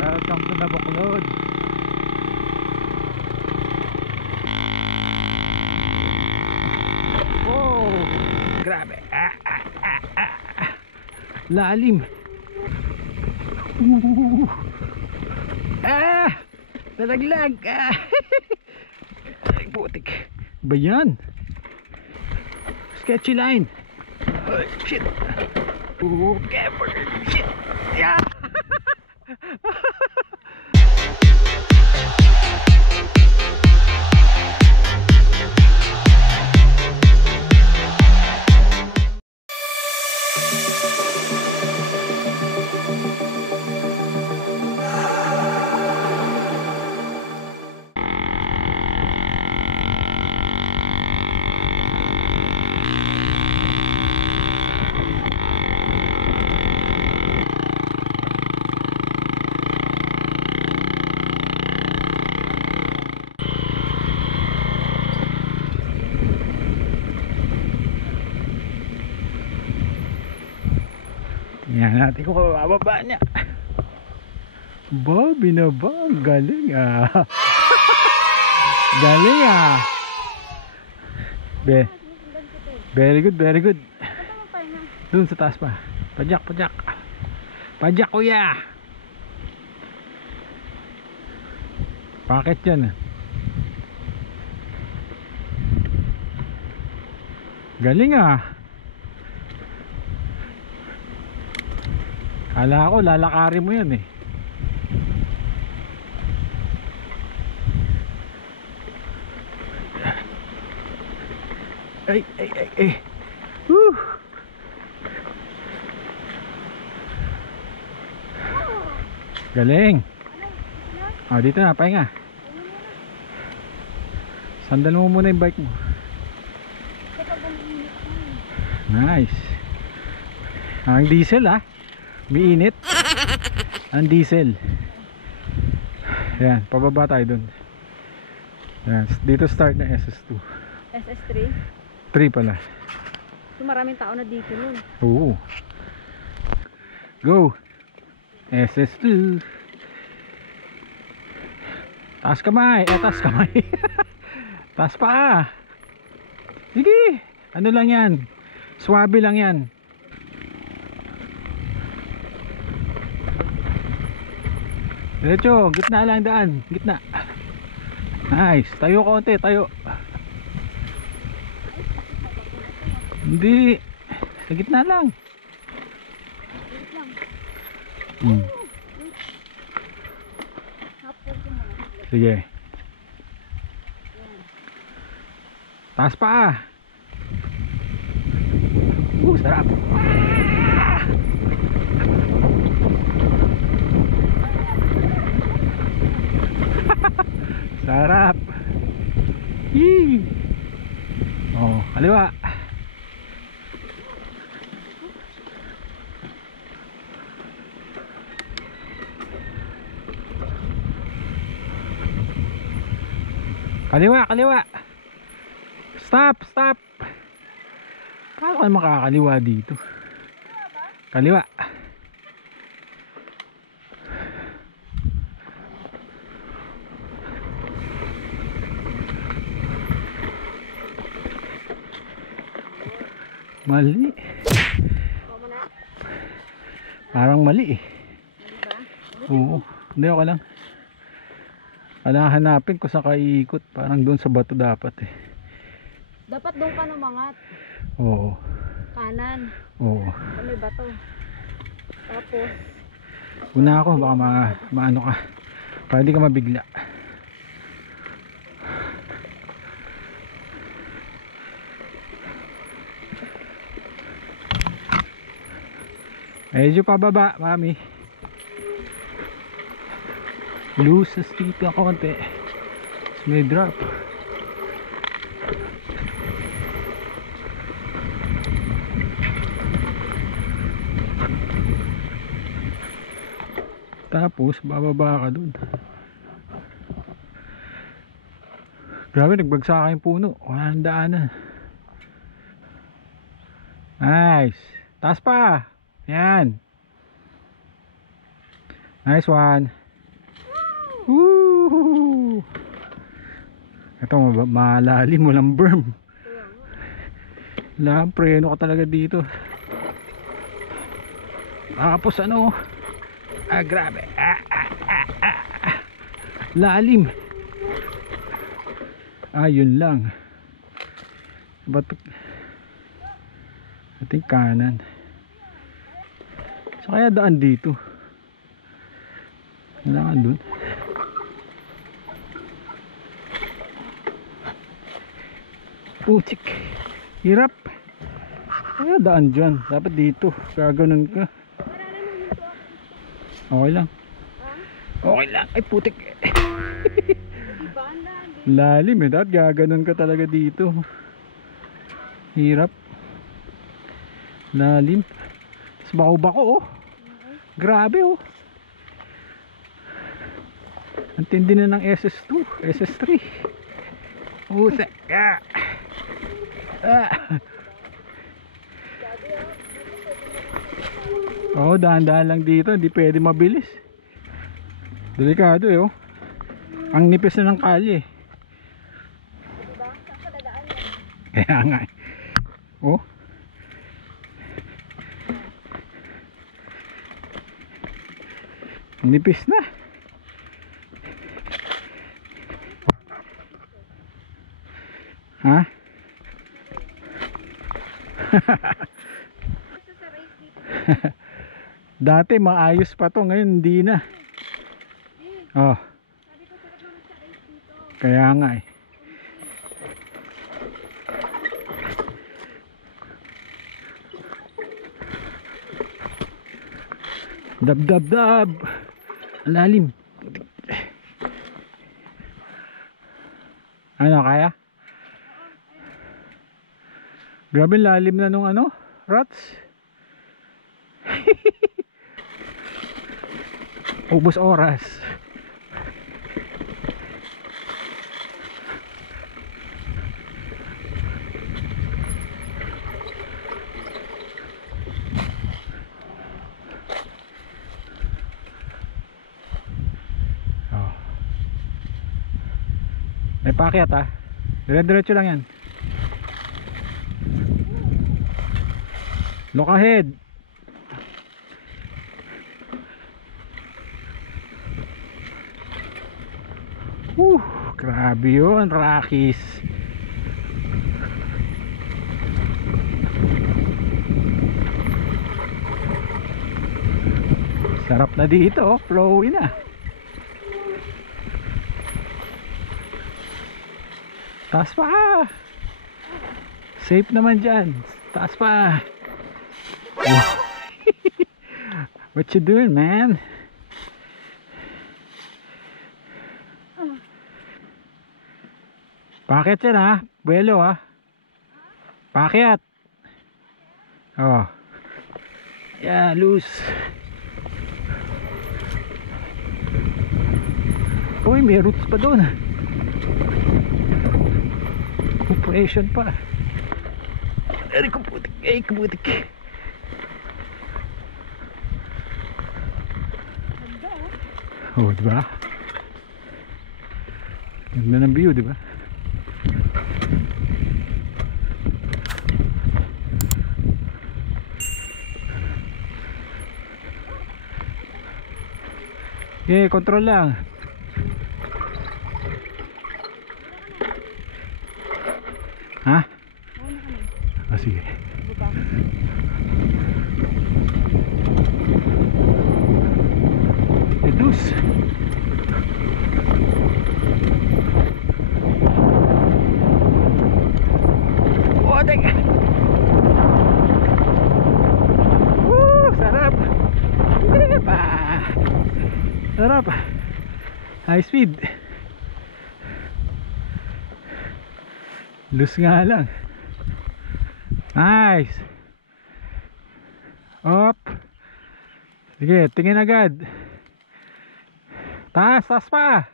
Welcome to Nabuklod. Oh, grabe. Lalim. Nalaglag. Ay, putik. Ba yan? Sketchy line. Oh, shit. Okay, shit. Yeah. Yan natin kung mababa niya. Ba, binaba. Galing ah. Galing ah. Very good, very good. Doon sa taas pa. Pajak, pajak. Pajak kuya. Bakit yan? Galing ah. Kala ko lalakarin mo yan eh. Ay. Woo. Galing. Oh, dito na, pahinga. Sandal mo muna yung bike mo. Nice. Ang diesel ah. Umiinit. Ang diesel. Ayan, pababa tayo dun. Ayan, dito start na SS2. SS3? 3 pala. So maraming tao na dito nun. Oo. Go. SS2. Taas kamay. Taas kamay. Taas pa. Sige. Ano lang yan. Swabe lang yan. Diretso, gitna lang daan, gitna. Nice, tayo konti, tayo. Hindi, sa gitna lang. Sige. Taas pa. Sarap. Sarap. Yee. Oh, kaliwa. Kaliwa, kaliwa. Stop, stop. Paano kayo makakaliwa dito? Kaliwa. Mali. Parang mali eh. Oo. Hindi, ako lang. Kailangan hanapin ko sa kaikot. Parang doon sa bato dapat eh. Dapat doon ka numangat. Oo. Kanan. Oo. Sa may bato. Tapos Una ako, baka maano ka. Para di ka mabigla. Medyo pababa, mami. Loose sa steep na konti. Tapos may drop. Tapos bababa ka dun. Grabe, nagbagsakan yung puno. Walang daanan. Nice. Taas pa. Yan. Nice one. Woo! Ito, malalim, walang berm. Lahat, preno ka talaga dito. Tapos ano, grabe. Lalim. Yun lang. Ba't ating kanan. So kaya daan dito. Kailangan dun. Putik. Hirap. Kaya daan dyan. Dapat dito. Gaganon ka. Okay lang. Okay lang. Ay putik. Lalim eh. Dapat gaganon ka talaga dito. Hirap. Lalim. Tapos bako-bako oh. Grabe oh. Ang tindi na ng SS2, SS3. Usa. Oh, dahan-dahan lang dito, hindi pwede mabilis. Delikado eh oh. Ang nipis na ng kalye. Kaya nga eh. Oh. Nipis na. Ha? Dati maayos pa to, ngayon hindi na. Oh. Kaya nga eh. Dab dab dab. Ang lalim. Ano kaya? Grabe lalim na nung ano, rats. Ubos oras. Oh. May pakyat ah. Dire-diretso lang yan. Look ahead. Grabe yun, Rockies. Sarap na dito, oh. Flowy na. Taas pa. Safe naman dyan. Taas pa. What you doing, man? Pakyat yan ha. Buelo ha. Pakyat. Oh. Yeah, loose. Uy, may roots pa doon. Operation pa. Ay, kaputik. Ay, kaputik. Oh, diba? Ganda ng view, diba? Okay, control lang. Ha? Sige. Edus. Oh, teka. Sarap. Sarap. High speed. Loose nga lang. Nice. Up. Sige, tingin agad. Taas, taas pa.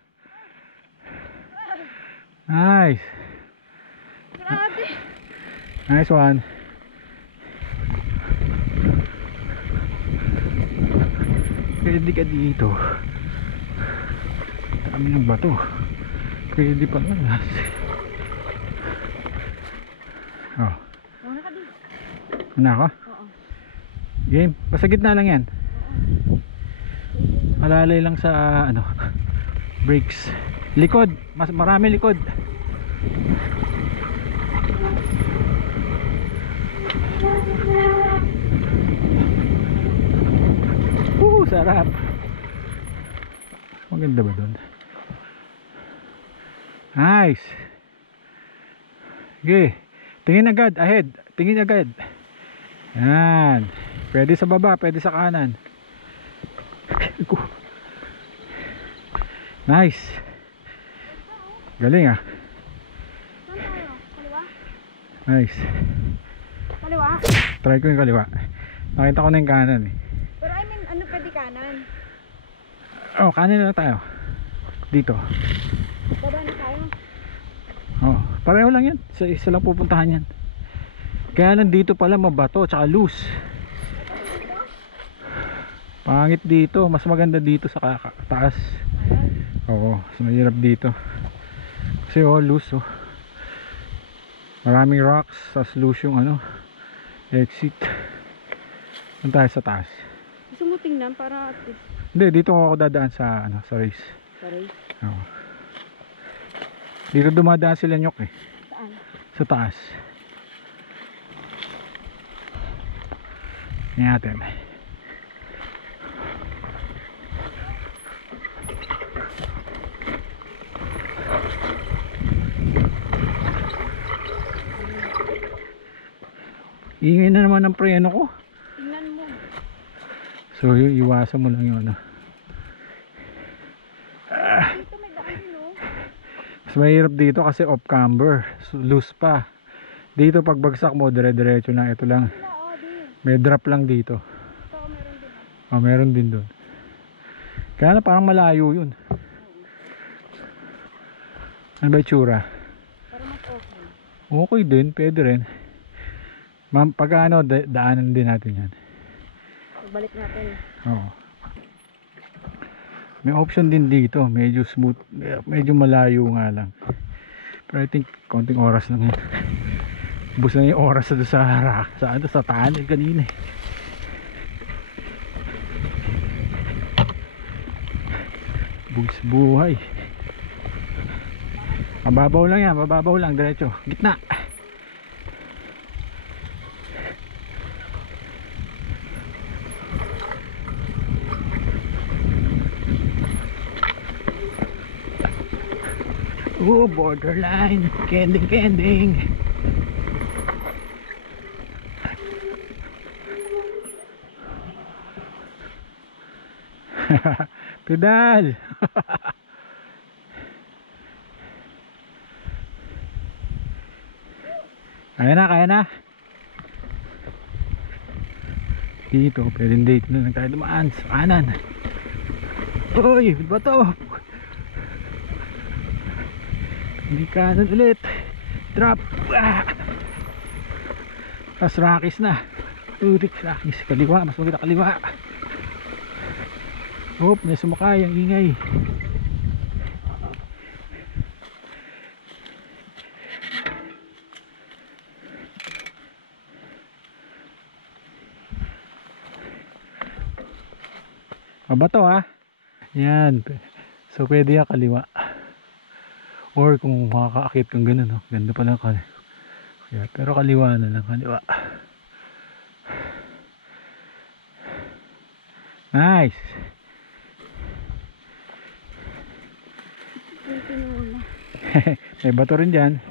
Nice. Grabe. Nice one. Pwede ka dito. Dami ng bato. Pwede pa lang. Oh. Una ka din. Ano ako? Oo. Game. Basta gitna lang yan. Oo. Malalay lang sa ano, brakes. Likod. Mas marami likod. Sarap. Maganda ba doon? Nice. Okay. Tingin agad. Ahead. Tingin agad. Yan. Pwede sa baba. Pwede sa kanan. Nice. Galing ah. Saan tayo? Kaliwa? Nice. Kaliwa? Try ko yung kaliwa. Nakita ko na yung kanan eh. Pero I mean, ano pwede kanan? Oh, kanan na lang tayo. Dito. Baba na tayo. Oh, pareho lang yan. Isa lang pupuntahan yan. Kaya lang dito pala mabato tsaka loose. Pangit dito. Mas maganda dito sa taas. Oo, mas mahirap dito. Kasi oh, loose oh. Maraming rocks. Tas loose yung ano, exit. Doon tayo sa taas. Gusto mo tingnan para at least. Hindi, dito ako dadaan sa ano, sa race. Sorry. Oo. Dito dumadaan sila nyok eh. Saan? Sa taas. Tingnan natin. Ingay na naman ang preno ko. Tingnan mo. So iwasan mo lang yun ano. Dito may daan din oh. Mas mahirap dito kasi off camber, so, loose pa. Dito pag bagsak mo dire-diretso na. Ito lang, Sila oh, di. may drop lang dito. Ito meron din oh. Oh, meron din doon. Kaya na parang malayo yun. Ano ba itsura? Para mas okay. Okay din, pwede rin. Pag ano, daanan din natin yan. Pagbalik natin. Oo. May option din dito, medyo smooth, medyo malayo nga lang. Pero I think konting oras lang yan. Ubus na yung oras sa tunnel kanina eh. Buwis buhay. Mababaw lang yan, mababaw lang, diretso. Gitna. Oh, borderline. Kending, kending. Pedal. Kaya na, kaya na. Dito, pwedeng dito na lang tayo dumaan sa kanan. Uy, bato. Hindi kanan ulit. Drop. Tapos rakis na. Utik, rakis. Kaliwa, mas maganda kaliwa. Oop, may sumakay. Ang ingay. Mabato ha. Yan. So pwede yan kaliwa. Or kung makakaakit kang ganun, no? Ganda pala kaliwa. Pero kaliwa na lang, kaliwa. Nice. May bato rin dyan.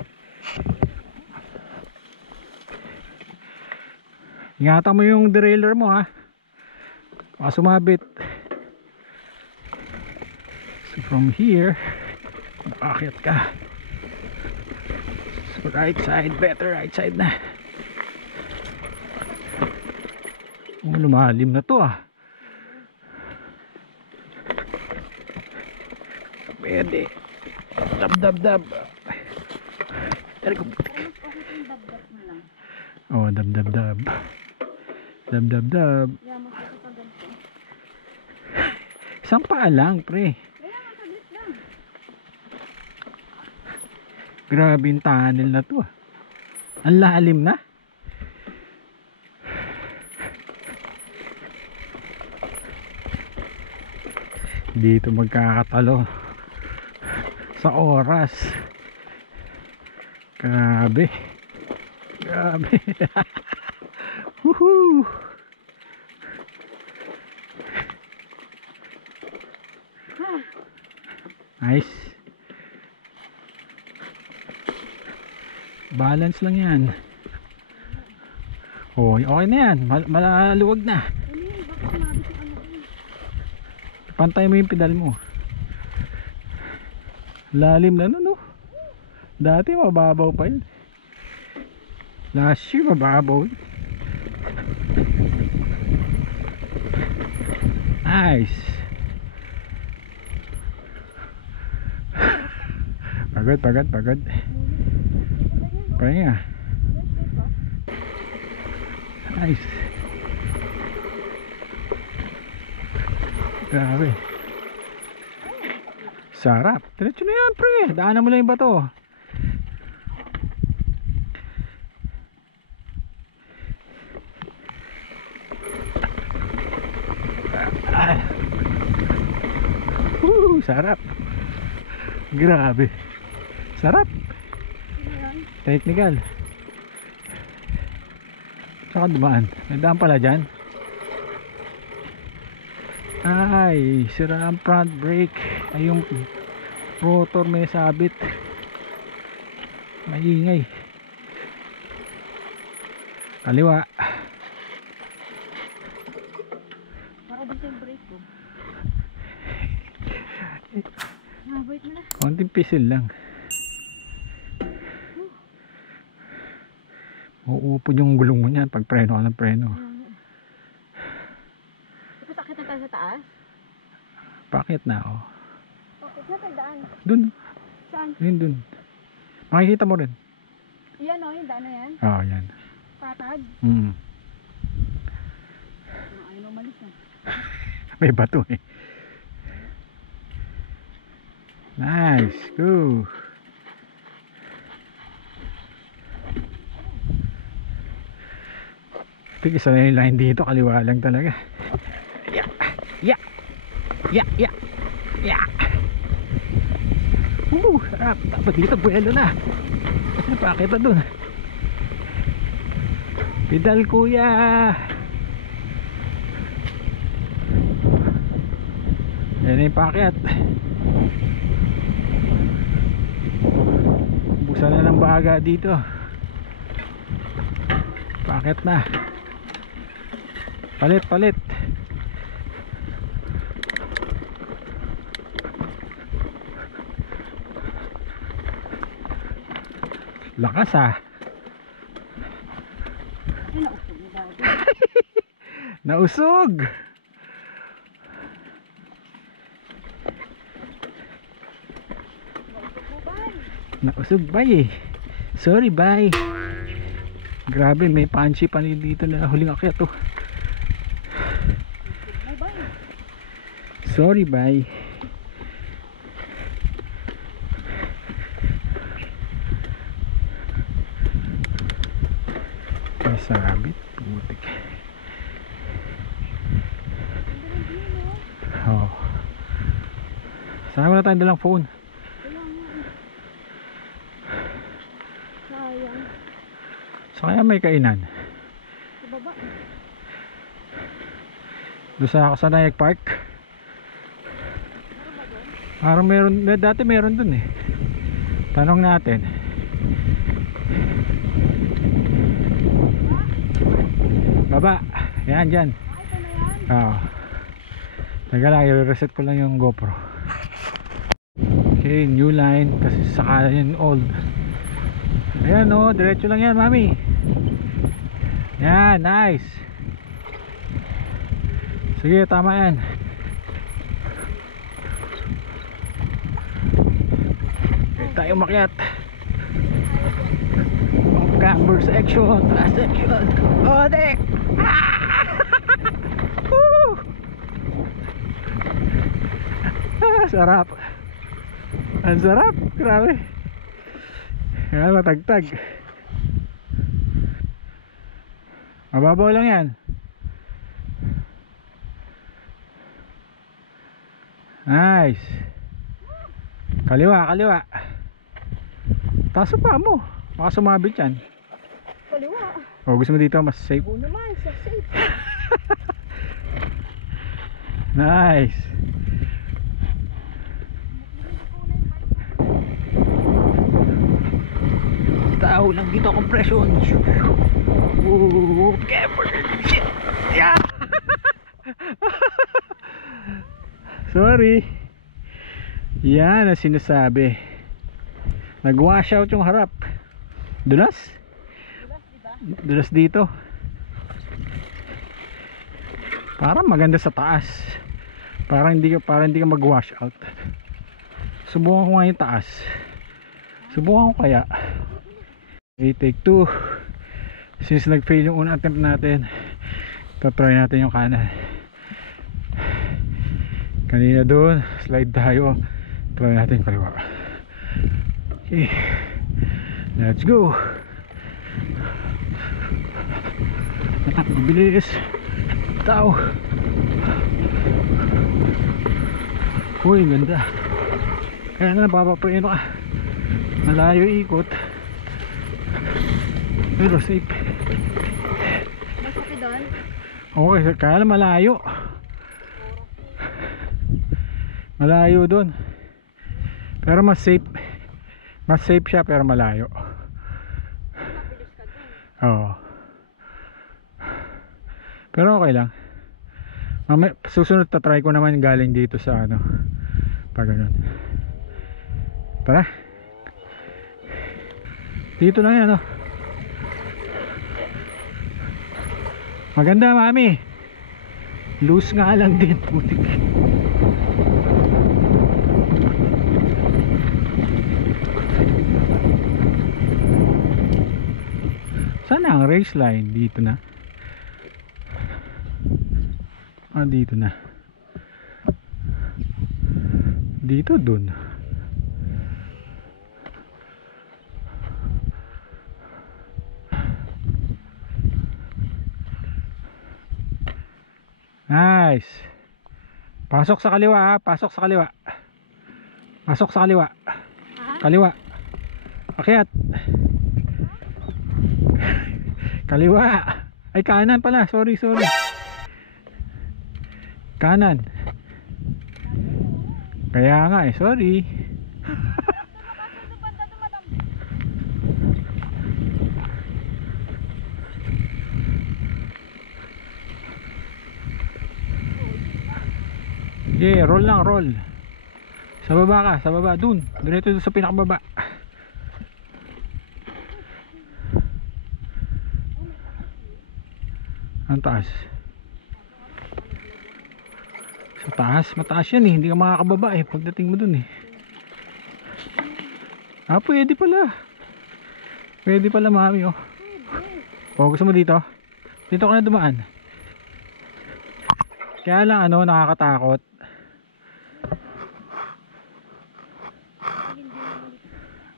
Ingatan mo yung derailleur mo ha. Baka sumabit. So from here, nakakit ka. So right side, better right side na. Oh, lumalim na to ah. Pwede. Dab dab dab. Oh, dab dab dab. Dab dab dab. Isang paa lang pre. Grabe yung tunnel na to ah. Ang lalim na. Dito magkakatalo sa oras. Grabe. Grabe. Woohoo. Nice. Balance lang yan. Oh, okay na yan. Malaluwag na. Ano yun? Bakit sumabit yung ano ko eh? Pantay mo yung pedal mo. Lalim na no. Dati mababaw pa yun. Last year mababaw. Nice. Pagod. Pahinga. Nice. Grabe. Sarap. Diretso na yan, pre. Daanan mo lang yung bato. Sarap. Grabe. Sarap. Technical. Saka dumaan. May daan pala dyan. Ay, sira ang front brake. Ay, yung rotor may sabit. Maingay. Kaliwa. Para dito yung brake ko. Wait mo na. Konting pisil lang. Uupod yung gulong mo niyan pag preno ka ng preno. Tapos akit na tayo sa taas? Pakit na oh. Okay, saan tayo daan? Dun. Saan? Yun dun. Makikita mo rin. Yan o, yung daan na yan. Oo, yan. Patag. Ayaw umalis na. May bato eh. Nice. Go. Isa na yung line dito. Kaliwa lang talaga. Yeah. Yeah. Yeah. Yeah. Yeah. Sarap. Dapat dito buwelo na. Kasi pakita dun. Pedal kuya. Yan yung pakyat. Busan na ng baga dito. Pakyat na. Palit. Lakas ah. Ay, nausog na daw. Nausog. Nausog bay eh. Sorry bay. Grabe, may punchy pa dito na huling akyat oh. Sorry bay. May sabit. Putik. Oh. Sana wala tayong dalang phone. Sayang. So kaya may kainan. Sa baba. Doon sa Kasanayag Park. Parang meron, dati meron dun eh. Tanong natin. Baba. Yan dyan. Ito na yan. Oo. Taga lang, i-reset ko lang yung GoPro. Okay, new line. Kasi saka yun old. Ayan o, diretso lang yan mami. Yan, nice. Sige, tama yan. Okay, tayo makyat. Camber section, taas section. Oh, dek! Ah! Woo! Ah, sarap. Ang sarap, grabe. Kaya matagtag. Mababaw lang yan. Nice. Kaliwa, kaliwa. Taas pa mo. Baka sumabit yan. Kaliwa. O gusto mo dito mas safe? Oo naman, safe. Nice. Tao lang dito compression. Oh, careful. Shit. Yeah. Sorry. Yan ang sinasabi. Nag-wash out yung harap. Dulas? Dulas dito. Parang maganda sa taas. Parang hindi ka mag-wash out. Subukan ko nga yung taas. Subukan ko kaya. Okay, take 2. Since nag-fail yung unang attempt natin, try natin yung kanan. Kanina doon, slide tayo. Try natin yung kaliwa. Okay, let's go. Bilis. Tao. Uy, ganda. Kaya na papapreno ka. Malayo ikot. Pero safe. Masakit doon? Okay, kaya na malayo. Malayo doon. Pero mas safe. Mas safe siya pero malayo. Mabilis ka doon. Oo. Pero okay lang. Susunod try ko naman galing dito sa ano. Pag ganun. Tara. Dito lang yan, oh. Maganda, mami. Loose nga lang din, putik. Sana ang race line dito na. Dito na. Dito dun. Nice. Pasok sa kaliwa, ha? Pasok sa kaliwa. Pasok sa kaliwa. Kaliwa. Akyat. Kaliwa. Ay, kanan pala. Sorry. Kanan. Kaya nga sorry. Okay, roll lang, roll. Sa baba ka, sa baba, dun. Diretso sa pinakababa. Ang taas. Sa taas, mataas yan eh. Hindi ka makakababa eh pagdating mo dun eh. Pwede pala. Pwede pala, mami, oh. Oh, gusto mo dito? Dito ka na dumaan. Kaya lang nakakatakot.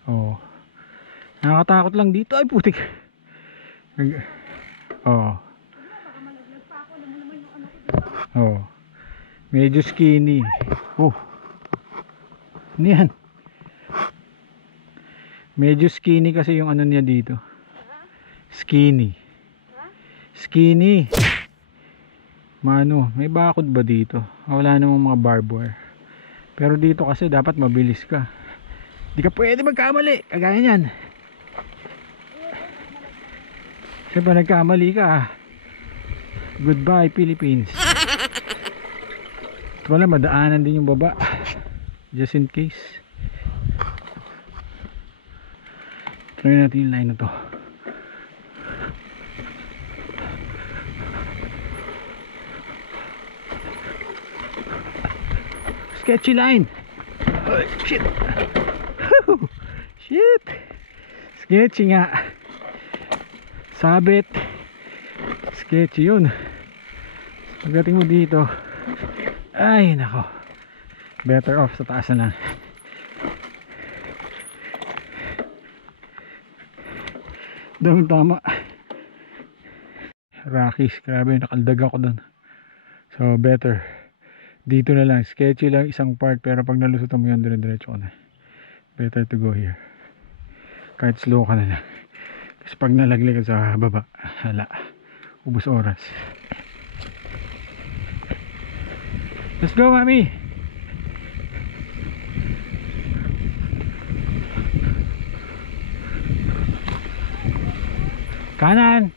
Oh. Nakakatakot lang dito. Ay, putik. Oh. Oh. Medyo skinny. Oh. Ano yan? Medyo skinny kasi yung ano niya dito. Skinny. Skinny. Mano, may bakod ba dito? Wala namang mga barbed wire. Pero dito kasi dapat mabilis ka. Di ka pwede magkamali. Kagaya niyan. Siyempre nagkamali ka. Goodbye Philippines. Ito pala, madaanan din yung baba. Just in case. Try natin yung line na to. Sketchy line. Oh, shit. Shit. Sketchy nga. Sabit. Sketchy yun. Pagdating mo dito, ay nako, better off sa taas na lang. Daming tama. Rockies, grabe, nakaldag ako dun. So better dito na lang, sketchy lang isang part, pero pag nalusot mo yan, dire-diretso ka na. Better to go here. Kahit slow ka na lang. Kasi pag nalaglag ka sa baba, hala, ubos oras. Let's go, mami! Kanan!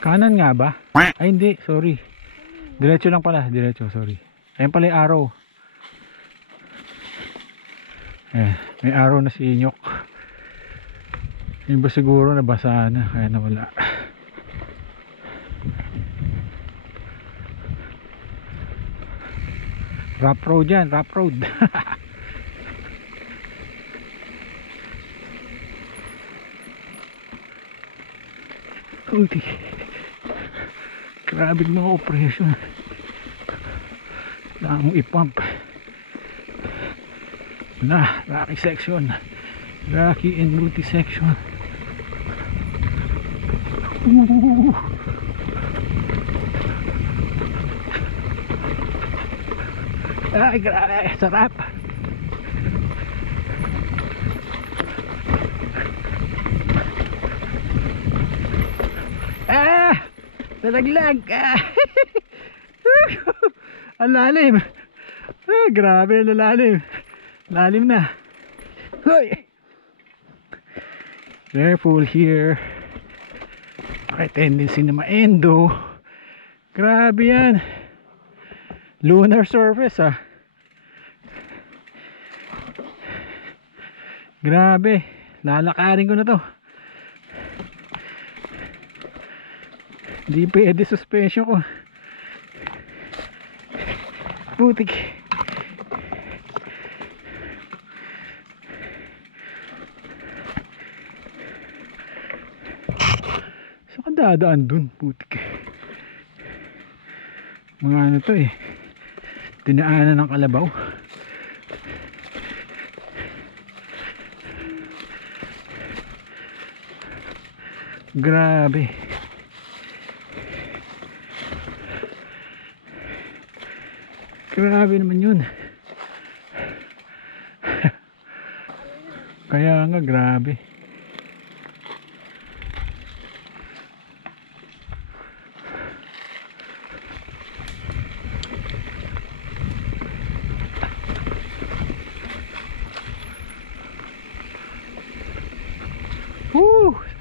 Kanan nga ba? Ay hindi, sorry. Diretso lang pala, diretso, sorry. Ayan pala yung arrow. Ayan, may arrow na si Inyok. Yung ba siguro nabasa na, kaya nawala. Rough road yan, rough road. Uy, grabe mga operation. Kailangan mong ipump na rocky section, rocky and multi section. Ay grabe, sarap. Nalaglag. Ang lalim. Grabe, lalim. Lalim na. Hoy. Careful here. May tendency na ma-endo. Grabe yan. Lunar surface Grabe. Lalakarin ko na to. Hindi pwede suspension ko. Putik. Saan ka dadaan dun? Putik. Mga ano to dinaanan ng kalabaw. Grabe. Grabe naman yun. Kaya nga grabe.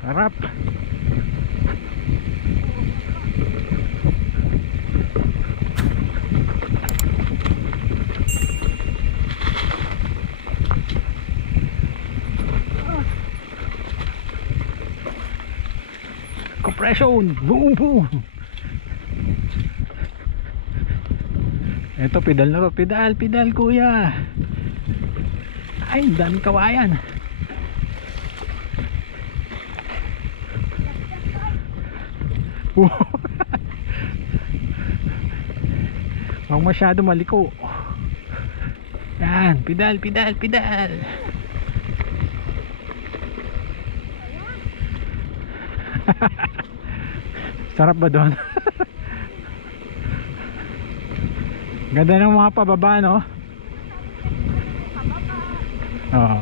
Sarap. Compression. Boom boom. Ito pedal na to. Pedal kuya. Ay, daming kawayan. Huwag masyado maliko. Yan, pedal. Sarap ba doon? Ganda ng mga pababa, no? Oo.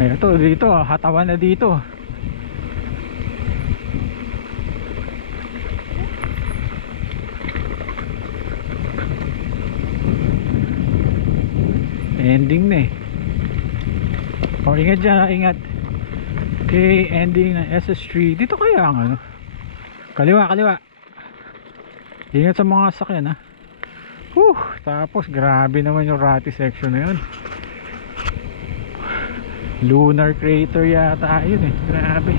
Ito dito, hatawan na dito. Ending na oh, ingat dyan, ingat. Okay, ending ng SS3. Dito kaya ang ano, kaliwa. Ingat sa mga sakyan tapos grabe naman yung rocky section na yun. Lunar crater yata yun grabe.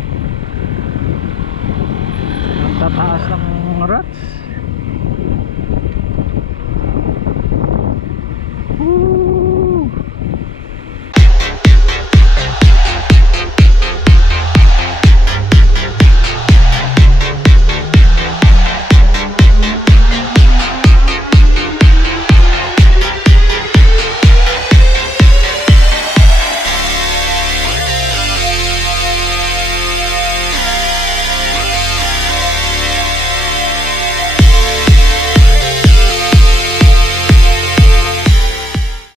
Ang tataas ng ruts.